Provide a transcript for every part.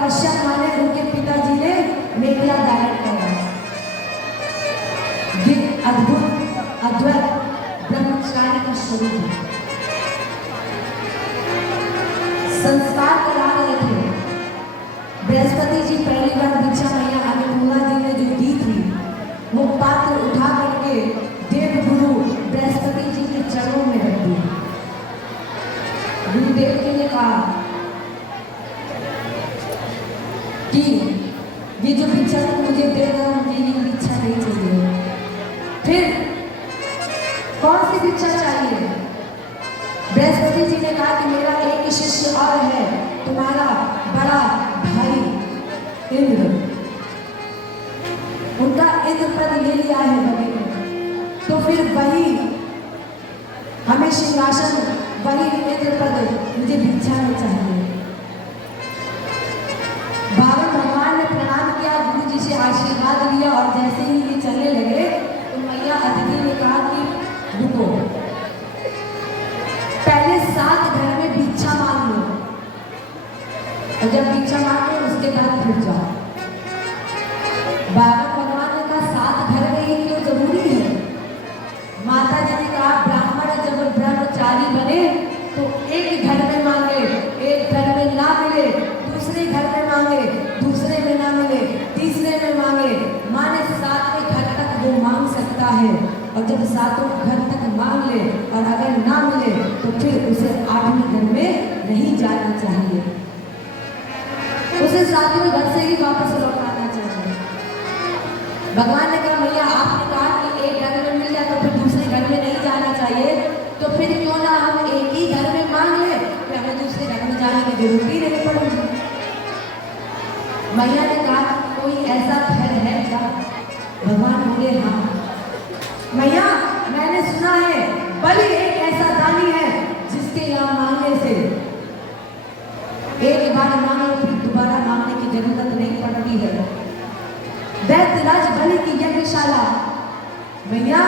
कश्यप माने उनके पिताजी ने मेखला धारण किया। ये अद्भुत अद्वैत ब्रह्मचारी का स्वरूप है। संस्कार करा रहे थे बृहस्पति जी, पहली बार दीक्षा मैया अन्नपूर्णा जी ने जो दी थी, वो पात्र उठा करके देवगुरु बृहस्पति जी के चरणों में रख दी। गुरुदेव जी ने कहा कि ये जो भिक्षा तुम मुझे दे रहे हो, मुझे ये भिक्षा नहीं चाहिए। फिर कौन सी भिक्षा चाहिए? बृहस्पति जी ने कहा कि मेरा एक शिष्य और है, तुम्हारा बड़ा भाई इंद्र, उनका इंद्र पद ले लिया है बने में, तो फिर वही हमें सिंहासन, वही इंद्र पद मुझे भिक्षा में चाहिए। बाबा भगवान ने प्रणाम किया, गुरु जी से आशीर्वाद लिया और जैसे ही ये चलने लगे तो मैया अदिति ने कहा कि रुको, पहले 7 घर में भिक्षा मांग लो, और जब भिक्षा मांगो उसके बाद फिर जाओ। बाबा भगवान ने कहा 7 घर में ये क्यों जरूरी है? माता जी ने कहा ब्राह्मण जब ब्रह्मचारी बने तो एक घर में मांगे, एक घर में ना मिले दूसरे घर में मांगे, दूसरे में ना मिले तीसरे में मांगे, माने 7वें घर तक वो मांग सकता है। और जब 7वें घर तक मांग ले और अगर ना मिले तो फिर उसे 8वें घर में नहीं जाना चाहिए, उसे 7वें घर से ही वापस लौट आना चाहिए। भगवान ने कहा मैया आपने कहा कि एक घर में मिल जाए तो फिर दूसरे घर में नहीं जाना चाहिए, तो फिर क्यों ना हम एक ही घर में मांग ले, फिर हमें दूसरे घर में जाने की जरूरत ही नहीं पड़ेगी। मैया ने कहा कोई ऐसा घर है क्या? भगवान बोले हाँ। मैया मैंने सुना है बलि एक ऐसा दानी है जिसके यहाँ मांगने से एक बार मांगे फिर दोबारा मांगने की जरूरत नहीं पड़ती है। दैत्यराज बलि की यज्ञशाला, भैया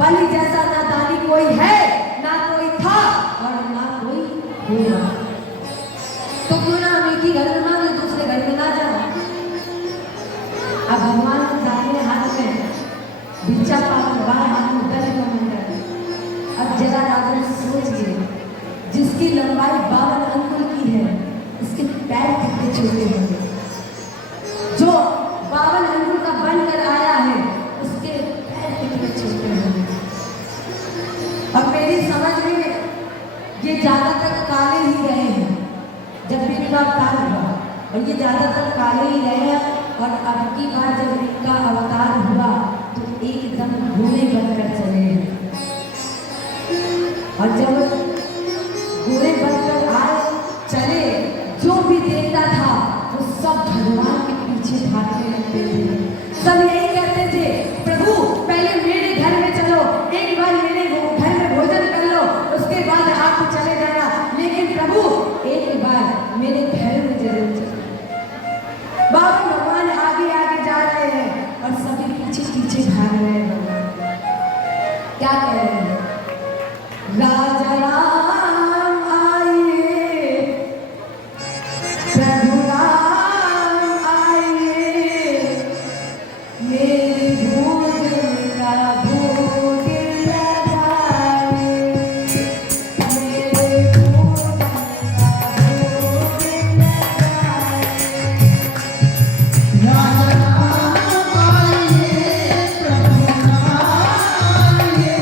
बलि जैसा ना दानी कोई है, ना कोई था और ना कोई होगा, तो क्यों ना हम एक ही घर में मांगे, दूसरे घर में ना जाए। अब भगवान के दाहिने हाथ में भिक्षा पात्र, बाएं हाथ में दल का मंडल। अब जरा राजन सोचिए, जिसकी लंबाई 52 अंगुल की है, उसके पैर कितने छोटे होंगे? जो 52 अंगुल का बनकर आया है उसके पैर कितने छोटे होंगे? और मेरी समझ में ये ज्यादातर काले ही रहे हैं, जब भी इनका अवतार हुआ, और ये ज्यादातर काले ही रहे हैं। और अब की बार जब इनका अवतार हुआ तो एकदम गोरे बनकर चले हैं, और जब गोरे बनकर आए चले, जो भी देखता था वो सब भगवान के पीछे भागने लगते थे। सब यही कहते थे प्रभु पहले मेरे घर में चलो, एक बार मेरे घर में भोजन कर लो, उसके बाद आप चले जाना, लेकिन प्रभु एक बार मेरे घर में जरूर चलो। बाबा भगवान आगे आगे जा रहे हैं और सभी पीछे पीछे भाग रहे हैं। क्या कह रहे हैं? राजा राम आइए, प्रभु राम आइए, मेरे भोजन का भोग लगाए, मेरे भोजन का भोग लगाए। राजा राम आइए, प्रभु राम आइए,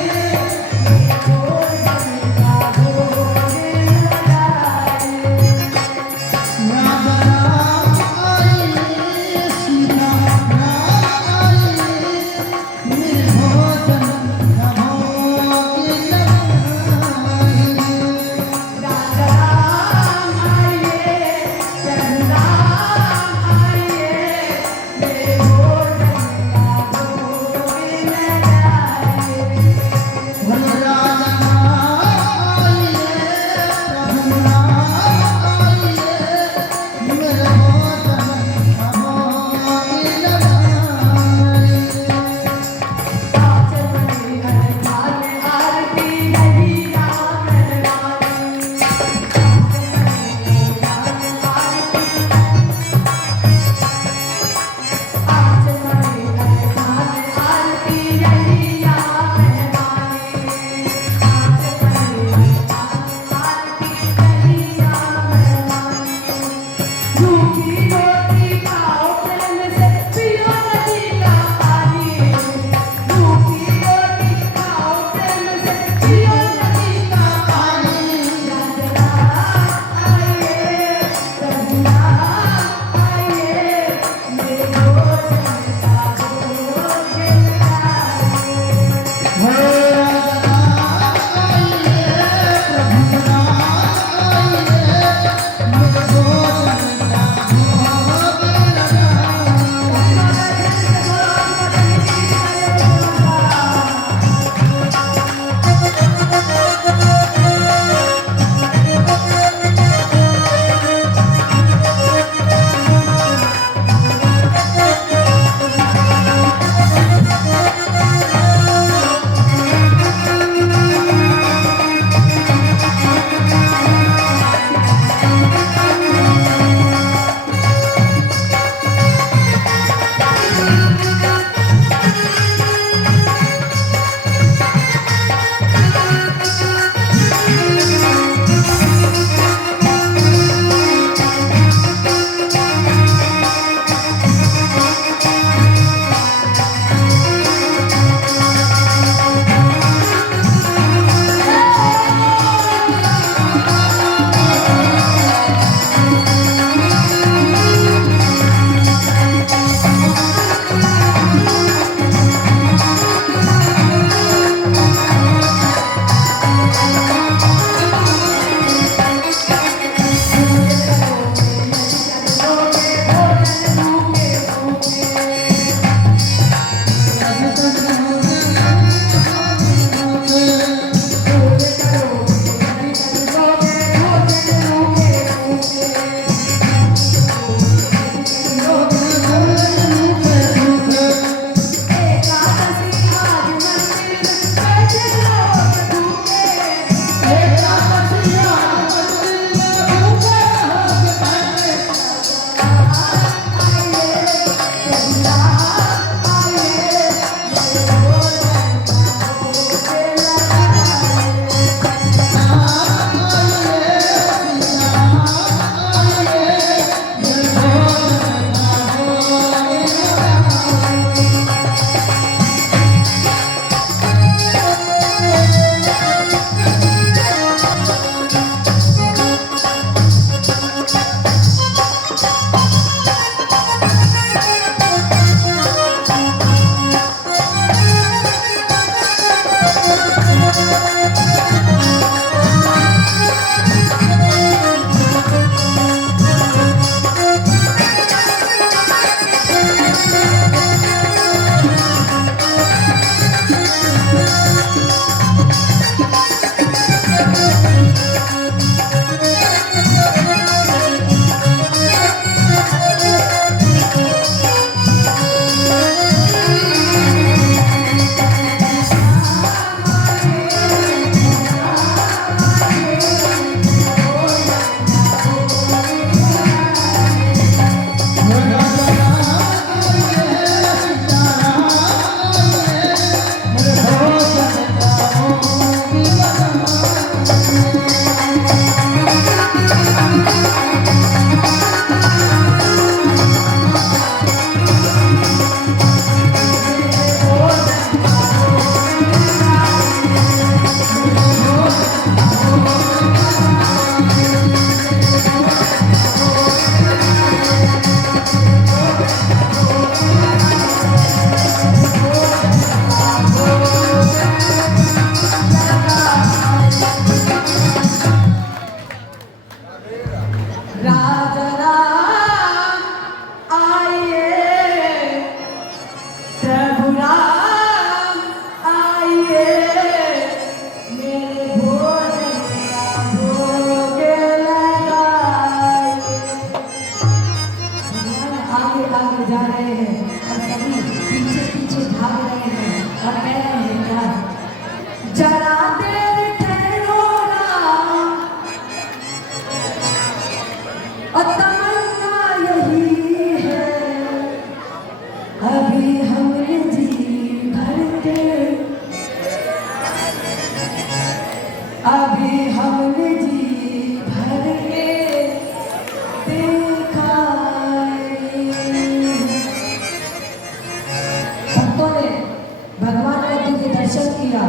भगवान का दिव्य दर्शन किया।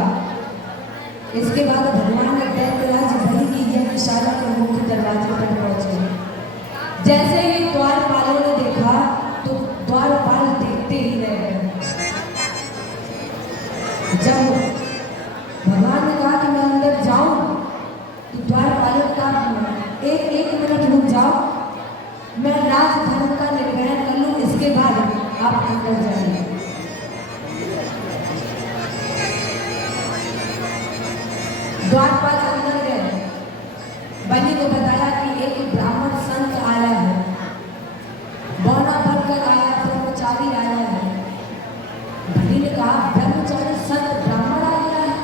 इसके बाद भगवान ने दैत्यराज बलि की यज्ञशाला के मुख्य दरवाजे पर पहुंचे। जैसे ही द्वारपालों ने देखा तो द्वारपाल देखते ही रह गए। जब भगवान ने कहा कि मैं अंदर जाऊं तो द्वारपालों ने कहा एक मिनट रुक जाओ, मैं राजधर्म का निर्णय कर लूं, इसके बाद आप अंदर जाइए। द्वारपाल अंदर गए। बलि ने बताया कि एक ब्राह्मण संत आया है, बौना बनकर आया, ब्रह्मचारी आया है। बलि ने कहा ब्रह्मचारी संत ब्राह्मण आ गया है,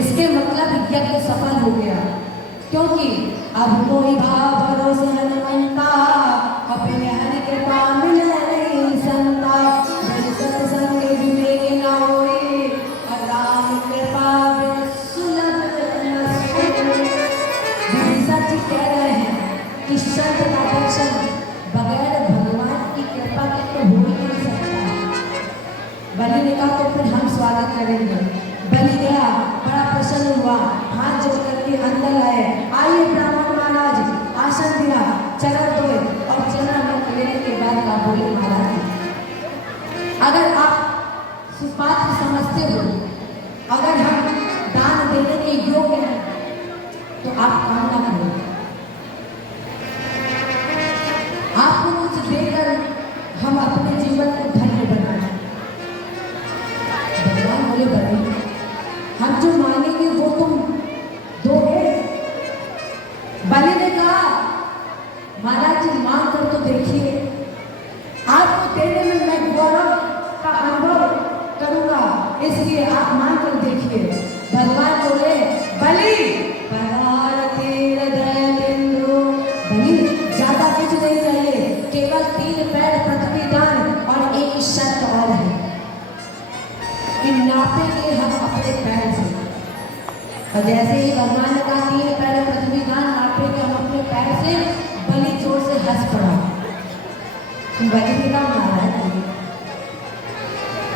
इसके मतलब यज्ञ सफल हो गया, क्योंकि अब कोई भाव भरोसे हनुमंता, अपने हरि के पास मिले नहीं संता। सत्संग विवेक न होए, राम कृपा सुलभ सच कह रहे हैं कि संत का दर्शन बगैर भगवान की कृपा के तो हो ही नहीं सकता। बलि ने कहा तो फिर हम स्वागत करेंगे। बलि गया, बड़ा प्रसन्न हुआ, हाथ जोड़ करके अंदर आए। आइए ब्राह्मण महाराज, आसन दिया, चरण धोए और चरण लेने के बाद आप बोले महाराज अगर आप सुपात्र समझते हो, अगर हम दान देने के योग्य हैं तो आप कामना करो, आपको कुछ देकर हम अपने जीवन को धन्य बनाएं। भगवान बोले बलि हम जो मांगेंगे वो तुम दोगे? बलि ने कहा महाराज जी मांग कर तो देखिए, आपको देने में मैं गौरव का अनुभव करूंगा, इसलिए आप मांग कर देखिए। भगवान बोले बलि बलि ज्यादा कुछ नहीं चाहिए, केवल 3 पैर पृथ्वी दान और एक शर्त और है, इन नापेंगे हम अपने पैर से। और जैसे ही भगवान ने कहा 3 पैर पृथ्वी दान नापेंगे हम अपने पैर से, बलि जोर से हंस पड़ा। बलि ने कहा महाराज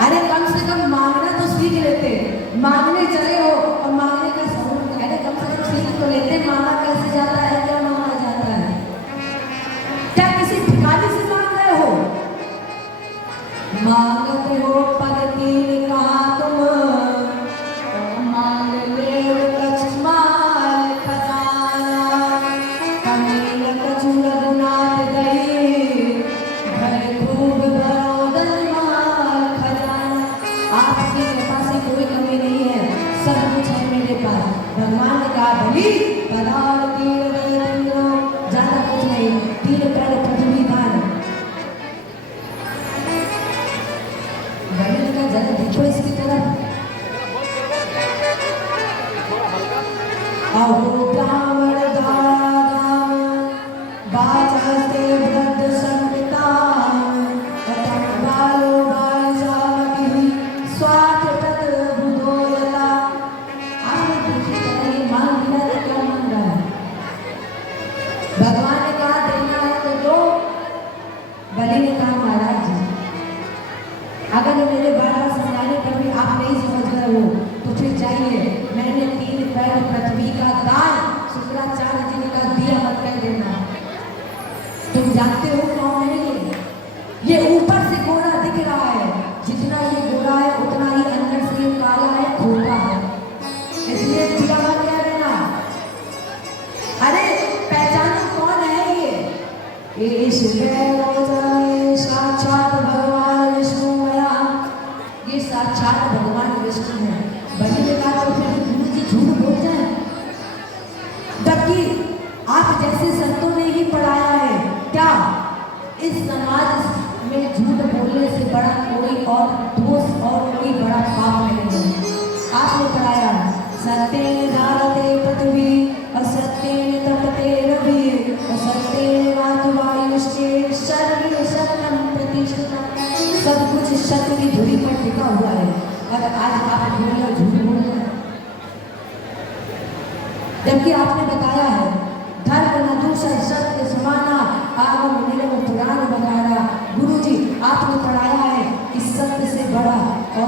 अरे कम से कम मांगना तो सीख लेते, मांगने चले हो और मांगने का सबूत, अरे कम से कम सीख तो लेते, मांगा कैसे जाता है, क्या मांगा जाता है, क्या किसी भिखारी से मांग रहे हो? मांगते हो पद 3 कहा तुम, मांग ले लक्ष्मण खजाना, कमील कछु रघुनाथ गई, घर खूब भरो धनमाल खजाना। आपकी कृपा से कोई कमी नहीं है, सब कुछ है मेरे पास। भगवान ने कहा बलि पधार तीर देंद्रो, ज्यादा कुछ नहीं, 3 पैर पृथ्वी दान। जरा देखो इसकी तरफ, अहो ब्राह्मण दान बाचास्ते वृद्ध संतान, अतम बालो बाल जावती स्वार्थ तत बुधोयता। आपने देखी तरह ये मांग लिया तो क्या मांग रहा है? भगवान ने कहा देना है तो दो। बलि ने कहा महाराज जी अगर मेरे बार समझाने पर भी आप नहीं समझ रहे हो तो फिर जाइए, मैंने 3 पैर पृथ्वी का दान शुक्राचार्य जी ने कहा दिया मत कह देना। तुम जानते हो कौन है ये ऊपर से गोरा दिख रहा है, जितना ये गोरा है उतना ही अंदर से ये काला है, खोटा है, इसलिए दिया मत कह देना। अरे पहचानो कौन है ये साक्षात भगवान विष्णु, ये साक्षात भगवान विष्णु है। बलि ने कहा तो फिर गुरु जी झूठ बोल जाए, जबकि आप जैसे संतों ने ही पढ़ाया है, क्या इस समाज में झूठ बोलने से बड़ा कोई और दोष और कोई बड़ा पाप नहीं है। आपने पढ़ाया सत्येन धारते पृथ्वी असत्येन तपते रवि, असत्येन वातु वायुश्चे सर्वे सत्यम प्रतिष्ठितम्। सब कुछ सत्य की धुरी पर टिका हुआ है, और आज आप बोल रहे झूठ बोल रहे, जबकि आपने बताया है धर्म न दूसर सत्य समाना, आगम निरम पुराण बताया। गुरु जी आपने पढ़ाया है कि सत्य से बड़ा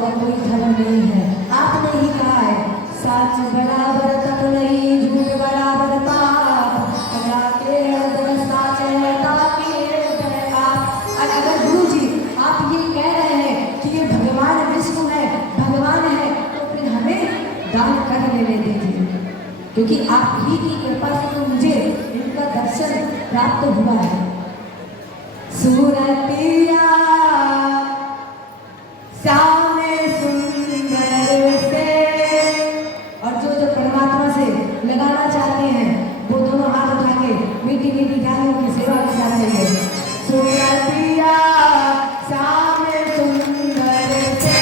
और कोई धर्म नहीं है। आपने ही कहा है सच बराबर तक नहीं, झूठ बराबर पाप, के अंदर सच है ताकि और अगर गुरु जी आप ये कह रहे हैं कि ये भगवान विष्णु है, भगवान है, तो फिर हमें दान कर लेने दीजिए, क्योंकि आप ही की कृपा से तो मुझे इनका दर्शन प्राप्त हुआ है। सूरतिया सामने सुंदर से, और जो जो परमात्मा से लगाना चाहते हैं वो दोनों हाथ उठा के मीठी मीठी गालियों की सेवा में जाते हैं। सूरतिया सामने सुंदर से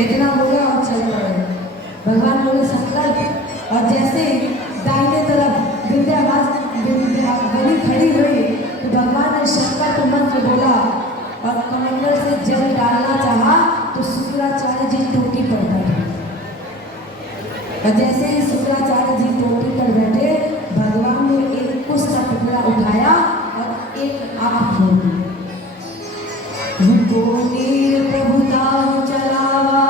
इतना बोला और चल पड़े। भगवान बोले संकल्प, और जैसे दाहिने तरफ बलि खड़ी हुई तो भगवान ने संकल्प मंत्र बोला और कमंडल से जल डालना चाहा तो शुक्राचार्य जी टोटी पर बैठे। और जैसे ही शुक्राचार्य जी टोटी पर बैठे, भगवान ने एक कुश का टुकड़ा उठाया और एक आंख खोल दी। प्रभु दाऊ चलावा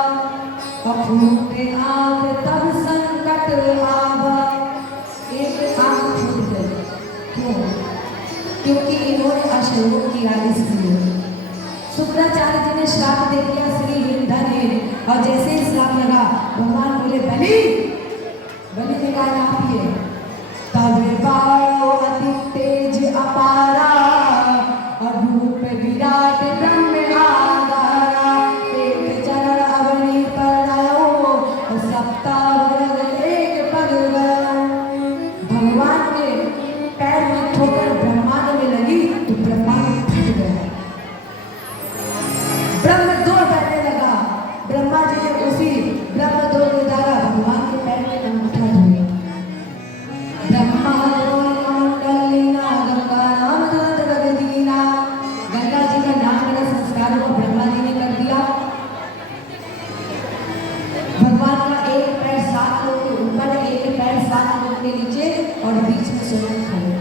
और फूटे आग तब संकट आवा। एक आंख फूट गई। क्यों? क्योंकि इन्होंने अशोक किया, इसलिए शुक्राचार्य जी ने श्राप दे दिया श्री हिंधन। और जैसे ही श्राप लगा, भगवान बोले बलि ने कहा यहाँ पिए। तब बाणों अति तेज अपारा और रूप विराट ब्रह्म आधारा। एक चरण अवनी पड़ाओ और सप्ताह एक पग गयो। भगवान के पैर में ठोकर ब्रह्मांड में लगी तो ब्रह्मांड फट गया। ब्रह्मद्वार बैठने लगा। ब्रह्मा जी ने उसी ब्रह्मद्वार के द्वारा भगवान के पैर में अंगूठा धोया। ब्रह्मा गंगा जी का नाम का संस्कार को ब्रह्मा जी ने कर दिया। भगवान का एक पैर 7 लोग के ऊपर, एक पैर 7 लोग के नीचे और बीच में सोना खड़े।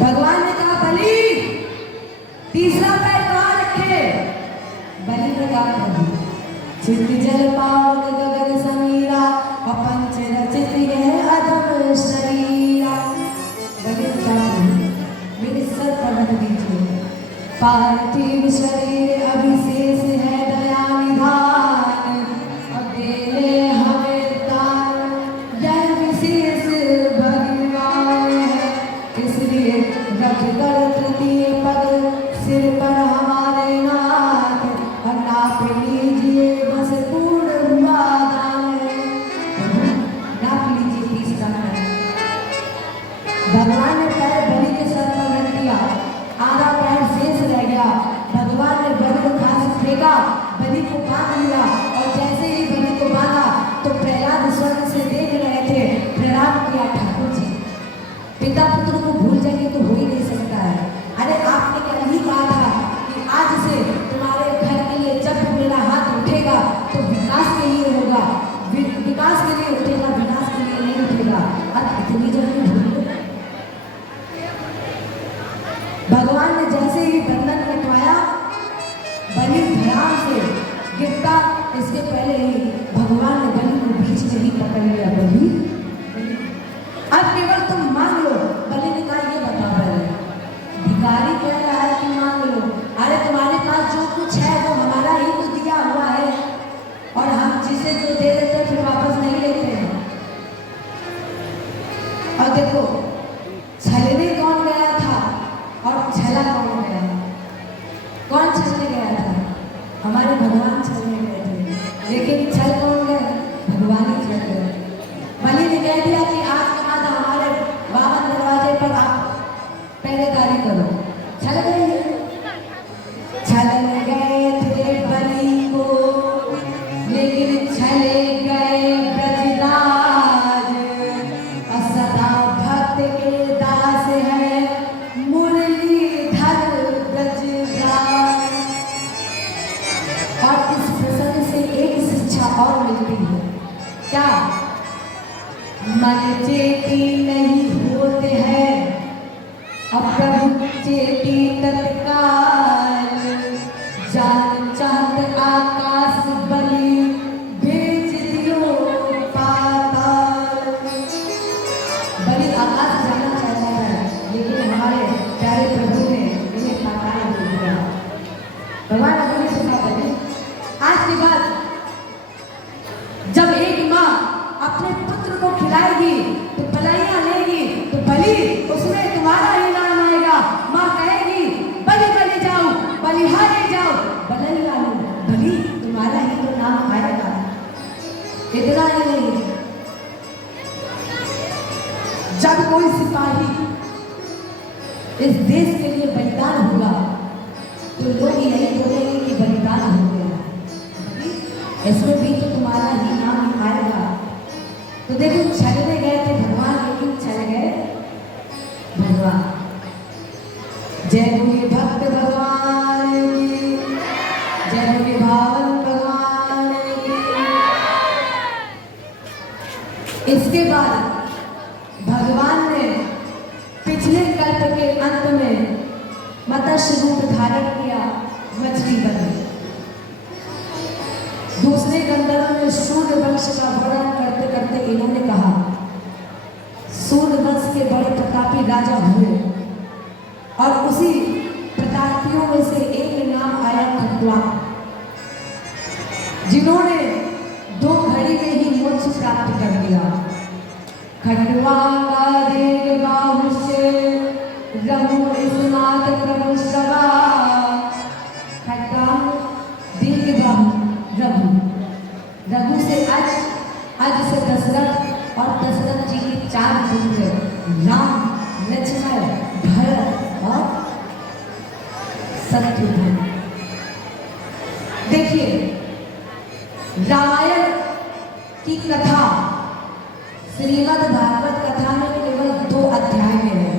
भगवान ने कहा बलि तीसरा पैर कहाँ रखे? बलि ने कहा चित्त जल पावन गगन समीरा और पंच रचित यह अधम शरीरा। बलि ने कहा मेरे सर पर रख दीजिए। पार्थिव शरीर अभिशेष है दया निधान और देने हमें दान। यह विशेष भगवान है, इसलिए रख कर तृतीय पद सिर पर हमारे नाथ और नाप लीजिए बस पूर्ण दान। नाप लीजिए 30 का। भगवान ने पैर बलि के सर पर रख दिया, आधा पैर शेष रह गया। भगवान ने बलि को घास फेंका, बलि को बांध लिया और जैसे ही बलि को बांधा तो प्रहलाद स्वर्ग से देख रहे थे। प्रणाम किया ठाकुर जी, पिता पुत्र को भूल जाएंगे तो हो ही नहीं सकता है। अरे आपने कल ही कहा था कि आज से तुम्हारे घर के लिए जब मेरा हाथ उठेगा तो विकास के लिए होगा, विकास के लिए उठेगा, विकास के लिए नहीं उठेगा। अब इतनी जल्दी भूल गए। भगवान ने जैसे ही बंधन कटवाया, बलि ध्यान से गिरता, इसके पहले ही भगवान ने बलि को बीच में ही पकड़ लिया। बलि अब केवल तुम मांग लो। बलि ने कहा ये बता पहले, भिखारी कह रहा है कि मांग लो। अरे तुम्हारे पास जो कुछ है वो हमारा ही तो दिया हुआ है और हम जिसे जो दे देते फिर वापस नहीं लेते हैं। और देखो छलने कौन गया था और छला कौन गया? कौन छलने गया था? हमारे भगवान छलने गए थे, लेकिन छल कौन गए? भगवान ही छल गए। बलि ने कह दिया कि आज के बाद हमारे 52 दरवाजे पर आप पहरेदारी करो। छल गए, छल गए थे बलि को, लेकिन छले गए ब्रजराज। सदा भक्त के दास है मुरलीधर ब्रजराज। और इस प्रसंग से एक शिक्षा और मिलती है, क्या? मन चेती नहीं होते हैं और प्रभु चेती तत्काल। जान चाहत आकाश बलि भेज दियो पाताल। बलि आकाश जाना चाहता है, लेकिन हमारे प्यारे प्रभु ने इन्हें पाताल भेज दिया। भगवान अपने सुना बलि। आज के बाद जब एक माँ अपने पुत्र को खिलाएगी तो पलाइयां लेगी तो बलि उसमें तुम्हारा ही नाम आएगा। माँ कहेगी बलि बलि जाओ, बलिहारी जाओ, बलैया लो, बलि तुम्हारा ही तो नाम आएगा। इतना ही नहीं, जब कोई सिपाही इस देश के लिए बलिदान होगा तो लोग यही बोलेंगे कि बलिदान हो गया। इसमें भी तो तुम्हारा ही नाम आएगा। तो देखो चलने गए थे भगवान, लेकिन चल गए भगवान। जय बोले भक्त भगवान की, जय बोले भावन भगवान की। इसके बाद भगवान ने पिछले कल्प के अंत में मत्स्य रूप धारण किया, मछली बनी। दूसरे गंधर्व ने सूर्य वंश का वर्णन करते करते इन्होंने कहा, सूर्य वंश के बड़े प्रतापी राजा हुए और उसी प्रतापियों में से एक नाम आया खट्वा, जिन्होंने 2 घड़ी में ही मोक्ष प्राप्त कर दिया। खट्वा का देग बाहु से रघु स्नात प्रभु सवा। खट्वा दीर्घ बाहु रघु, रघु से अज से दशरथ और दशरथ जी के 4 पुत्र राम, लक्ष्मण, भरत और शत्रुघ्न। देखिए रामायण की कथा श्रीमद् भागवत कथा में केवल 2 अध्याय में है।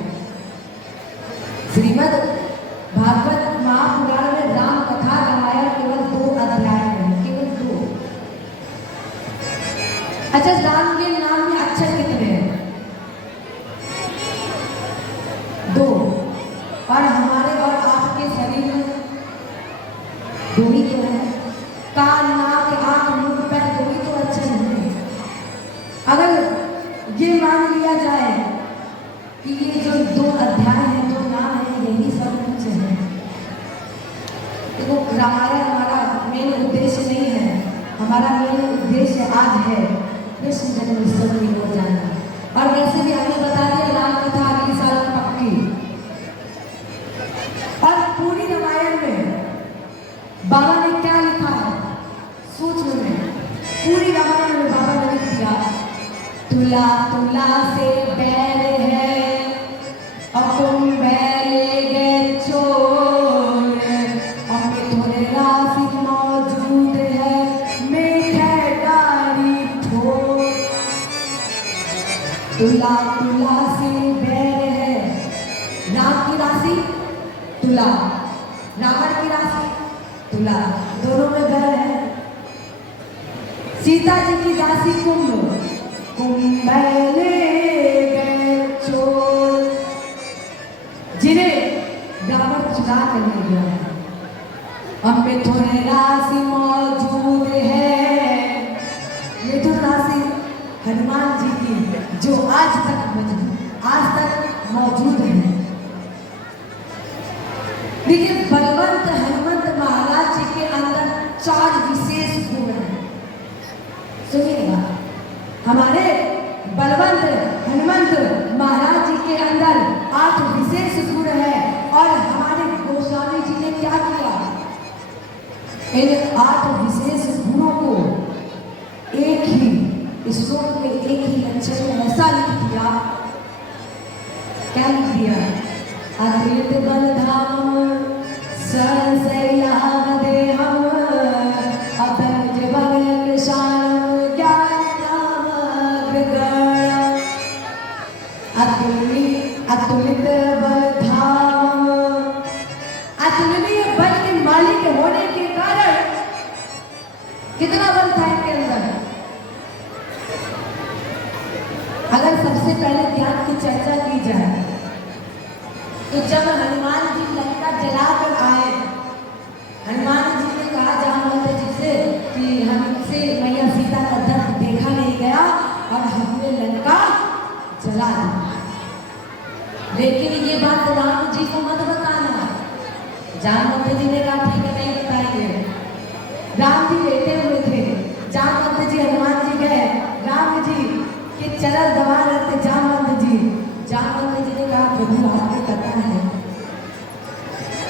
श्रीमद् भागवत महापुराण में राम कथा रामायण केवल 2 अध्याय में है, केवल 2। अच्छा, राम के नाम में अक्षर कितने हैं? 2। और हमारे और आपके शरीर में 2 ही तो है। कान, नाक, आंख, मुंह, पैर 2 ही तो अक्षर हैं। अगर ये मान लिया जाए कि ये जो 2 अध्याय हैं, 2 नाम है, यही सब कुछ है, तो रामायण हमारा मेन उद्देश्य नहीं है। हमारा मेन उद्देश्य आज है कृष्ण जन्मोत्सव की ओर जाना। और वैसे भी हमने बता दिया राम कथा अगले साल पक्की। और पूरी रामायण में बाबा ने क्या लिखा है सूक्ष्म में, पूरी रामायण में बाबा ने लिख दिया, तुला तुला से बैर है और तुम बैले गए चोर, और थोड़े राशि मौजूद है मीठे डारी ठोर। तुला तुला से बैर है, राम की राशि तुला, रावण की राशि तुला, दोनों में बैर है। सीता जी की राशि कुंभ, कुंभले गए चोर, जिन्हें रावण चुरा कर ले गया है। अब में थोड़े राशि मौजूद है, मिथुन राशि हनुमान जी की, जो आज तक मौजूद है। देखिए बलवंत हनुमंत महाराज जी के अंदर 4 विशेष गुण हैं। सुनिएगा, हमारे बलवंत हनुमंत महाराज जी के अंदर 8 विशेष गुण है। और हमारे गोस्वामी जी ने क्या किया, इन 8 विशेष गुणों को एक ही श्लोक में, एक ही अक्षर में ऐसा लिख दिया। क्या लिख दिया? अद्वैत बलधाम सरसैलाभ देहम अतनुज बल कृशाणम अतुलित बलधाम। अतुलनीय बल के मालिक होने के कारण कितना बल था इनके अंदर। अगर सबसे पहले ज्ञान की चर्चा की जाए तो जब हनुमान जी लंका जलाकर आए, हनुमान जी ने कहा जामवंत जी से कि हमसे मैया सीता का दर्द देखा नहीं गया और हमने लंका जला दी। लेकिन ये बात राम जी को मत बताना। जामवंत जी ने कहा ठीक है, नहीं बताएंगे। राम जी लेटे हुए थे, जामवंत जी हनुमान जी गए, राम जी के चरण दबा रहे थे जामवंत जी। जामवंत जी ने कहा प्रभु आपको पता है।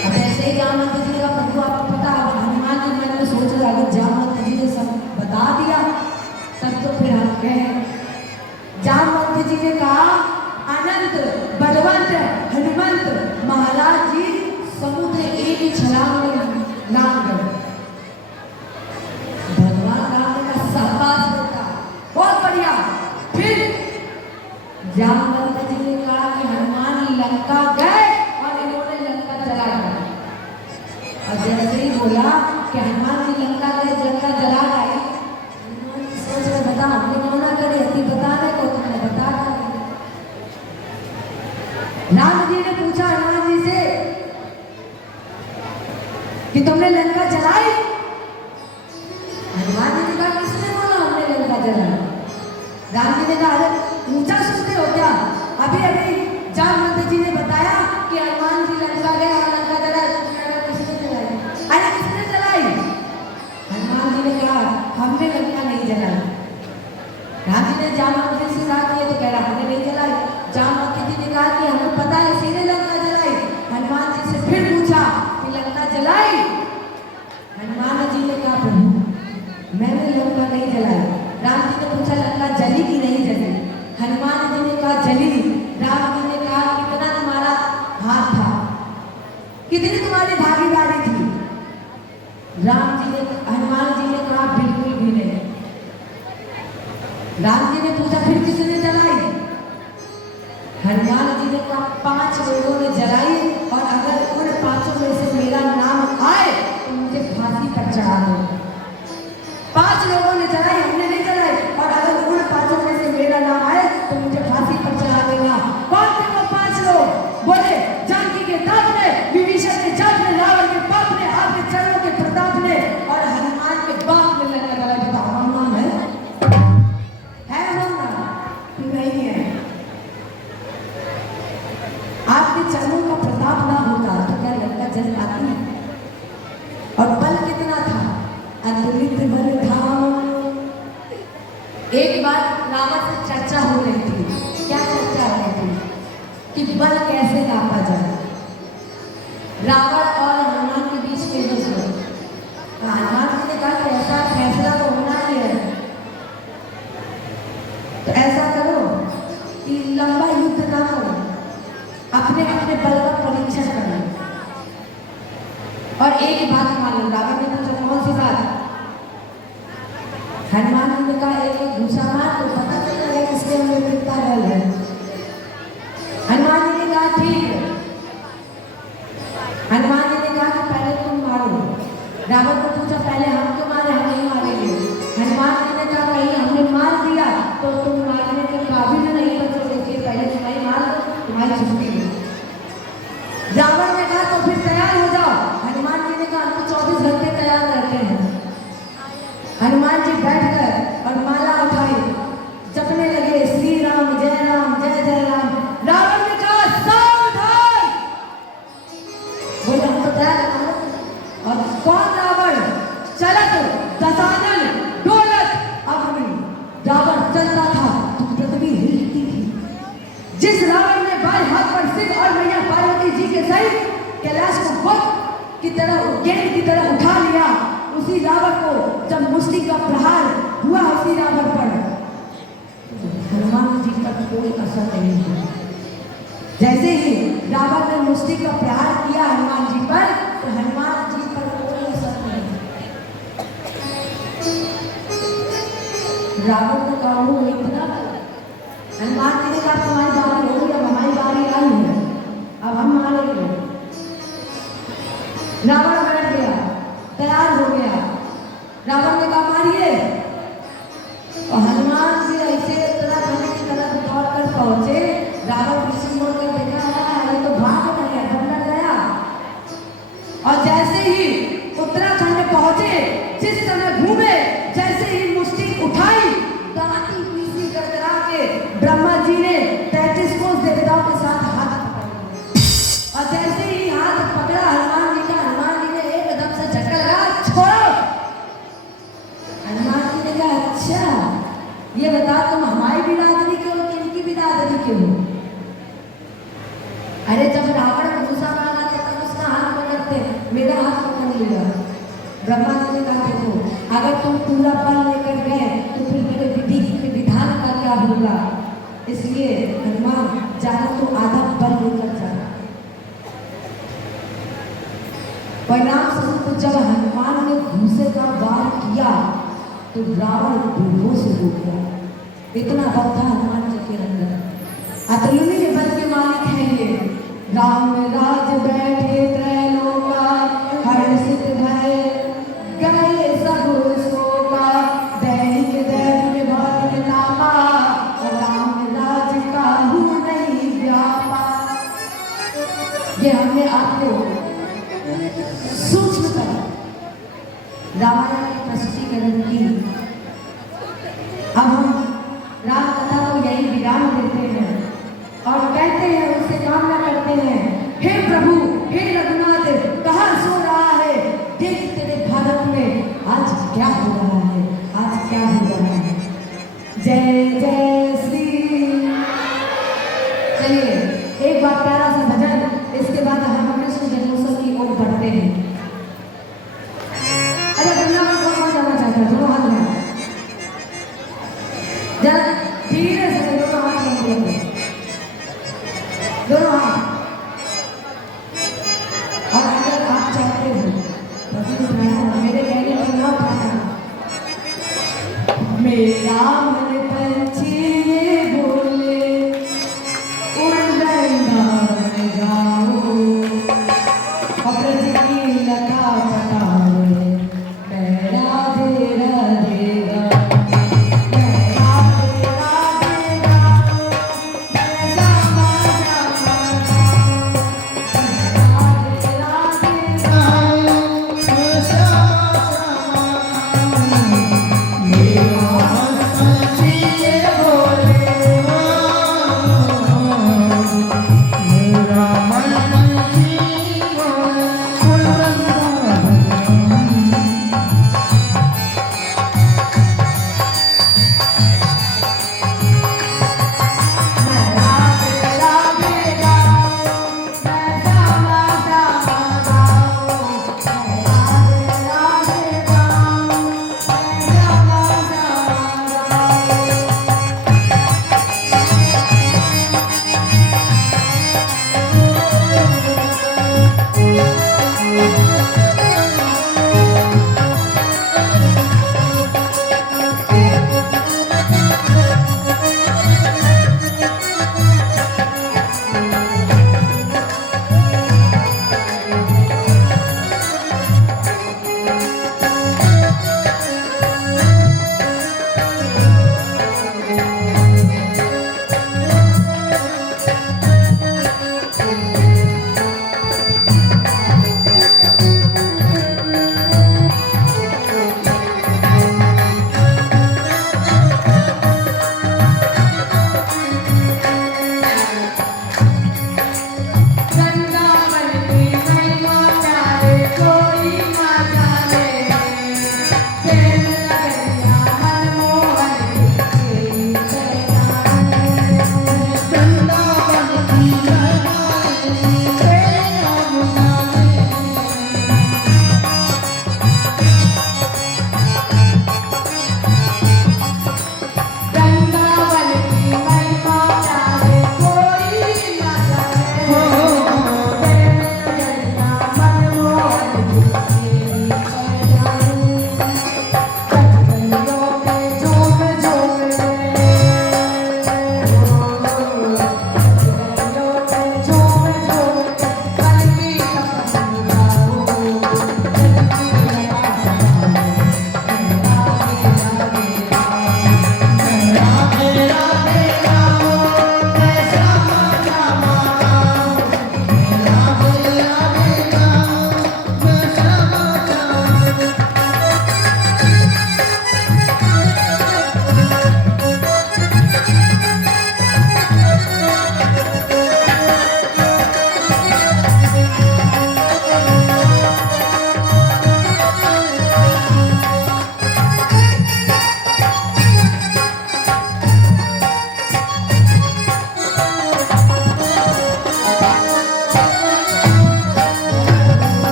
अब ऐसे ही जामवंत जी ने कहा प्रभु आपको पता है। हनुमान जी मन में सोच रहा अगर जामवंत जी ने सब बता दिया तब तो फिर हम कहें। जामवंत जी ने कहा अनंत बलवंत हनुमंत महाराज जी समुद्र एक ही छलांग में नाम गए। भगवान जामवंत जी ने कहा कि हनुमान लंका गए और इन्होंने लंका जला दी। और जैसे ही बोला कि हनुमान जी लंका गए, लंका जला गई, हनुमान जी सोच रहे बता हमने क्यों ना करे, इतनी बताने को तुमने बता कर। राम जी ने पूछा हनुमान जी से कि तुमने लंका जलाई? हनुमान जी ने कहा किसने बोला हमने लंका जलाई? राम जी ने कहा अरे ऊंचा सुनते हो क्या? अभी अभी जामवंत जी ने बताया कि हनुमान जी लंका गए और लंका जलाई। किसने जलाई? अरे किसने जलाई? हनुमान जी ने कहा हमने लंका नहीं जलाई। राम जी ने जामवंत जी से कहा कि ये तो कह रहा हमने नहीं जलाई। जामवंत जी ने कहा कि हमें पता है इसी ने लंका जलाई। हनुमान जी से फिर पूछा कि लंका जलाई? हनुमान जी ने कहा प्रभु मैंने लंका नहीं जलाई। राम जी ने पूछा लंका जली कि नहीं जली? हनुमान जी ने कहा जली। राम जी ने कहा कितना तुम्हारा हाथ था, कितनी तुम्हारी भागीदारी थी? हनुमान जी ने कहा बिल्कुल भी नहीं। राम जी ने पूछा फिर किसने जलाई? हनुमान जी ने कहा 5 लोगों ने जलाई और अगर उन 5 में से मेरा नाम आए तो मुझे फांसी पर चढ़ा दो। 5 लोगों ने जलाई, हमने नहीं जलाई, और अगर उन 5 में से मेरा नाम आए तो मुझे फांसी पर चढ़ा देना। कौन थे वो 5 लोग? बोले जानकी के दांत ने, विभीषण के जात ने, रावण के पाप ने, आपके चरणों के प्रताप ने और हनुमान के बाप ने लंका जलाई। बताओ हनुमान है हनुमान कि नहीं है? आपके चरणों का प्रताप ना होता तो क्या लंका जल पाती? और बल कितना था? अतुलित बल था। एक बार रावण से चर्चा हो रही थी। क्या चर्चा हो रही थी? कि बल कैसे नापा जाए। रावण और हनुमान के बीच में युद्ध हो। हनुमान जी ने कहा कि ऐसा फैसला तो होना ही है, तो ऐसा करो कि लंबा युद्ध ना करो, अपने अपने बल का परीक्षण करो। और एक बात मानो, रावण ने पूछा कौन सी बात? हनुमान जी ने कहा एक घूसा मार तो पता चलेगा किसके अंदर कितना बल है। हनुमान जी ने कहा ठीक है। हनुमान जी ने कहा कि पहले तुम मारो। रावण ने पूछा पहले हम क्यों मारे? हम नहीं मारेंगे। हनुमान जी ने कहा कहीं हमने मार दिया तो तुम मारने के काबिल नहीं बचोगे, इसलिए पहले तुम्हारी मार दो, तुम्हारी छुट्टी हो। रावण ने कहा तो फिर तैयार हो जाओ। हनुमान जी ने कहा हम तो 24 घंटे तैयार रहते हैं। हनुमान जी बैठ कर और माला उठाई, जपने लगे श्री राम जय जय राम। रावण ने कहा सावधान। बोले हम तो तैयार हैं। और कौन रावण? चलत दशानन डोलत अग्नि। रावण चलता था तो पृथ्वी हिलती थी। जिस रावण ने बाएं हाथ पर शिव और मैया पार्वती जी के सहित कैलाश को बुत की तरह गेंद की तरह उठा लिया, उसी रावण को जब मुष्टि का प्रहार हुआ उसी रावण पर, हनुमान जी पर कोई असर नहीं हुआ। जैसे ही रावण ने मुष्टि का प्रहार किया हनुमान जी पर, तो हनुमान जी पर कोई असर नहीं। रावण ने कहा वो इतना, हनुमान जी ने कहा तुम्हारी बारी हो गई, अब हमारी बारी आई है, अब हम मारेंगे। रावण बैठ गया, तैयार हो गया। रावण ने कहा मारिए, और हनुमान जी ऐसे उत्तराखंड की तरफ दौड़ कर पहुंचे। रावण पीछे मुड़ कर देखा ये तो भाग गया, डर गया। और जैसे ही उत्तराखंड पहुंचे, जिस समय घूमे, जैसे ही मुष्टि उठाई, दांती पीसी गड़गड़ा के ब्रह्मा जी ने 33 कोस देवताओं के साथ हाथ पकड़ लिया। और जैसे ही हाथ पकड़ा हनुमान जी का, हनुमान जी ने एकदम से झटका लगा, छोड़ो। हनुमान जी ने कहा अच्छा ये बता तुम हमारी बिरादरी के हो कि इनकी बिरादरी के हो? अरे जब रावण घूसा मारा था तब उसका हाथ पकड़ते, मेरा हाथ पकड़ लिया। ब्रह्मा जी ने कहा देखो अगर तुम पूरा बल लेकर गए तो फिर मेरे विधान का क्या होगा, इसलिए हनुमान जाना तो आधा बल लेकर जाना। परिणाम स्वरूप जब हनुमान ने घूसे का वार किया तो रावण बेहोश हो गया। इतना बल था हनुमान जी के अंदर। अतुलनीय बल के मालिक है ये। राम राज बैठे त्रैलोका, हर्षित भय गए सब शोका। दैनिक दैनिक भौतिक नामा, राम राज काहू नहीं व्यापा। ये हमने आपको सूक्ष्म कर रामायण की प्रस्तुतिकरण की। अब हम राम कथा को यही विराम देते हैं और कहते हैं, उससे कामना करते हैं, हे प्रभु हे रघुनाथ, कहाँ सो रहा है? देख तेरे भारत में आज क्या हो रहा है, आज क्या हो रहा है। जय जय श्री। चलिए एक बार प्यारा सा भजन, इसके बाद हम कृष्ण जन्मोत्सव की ओर बढ़ते हैं। अरे वृंदावन कौन जाना चाहता है? दोनों हाथ में जरा धीरे से दोनों हाथ लेंगे, दोनों हाथ। और अगर आप चाहते हो तो मेरे कहने पर ना उठाना। मेरा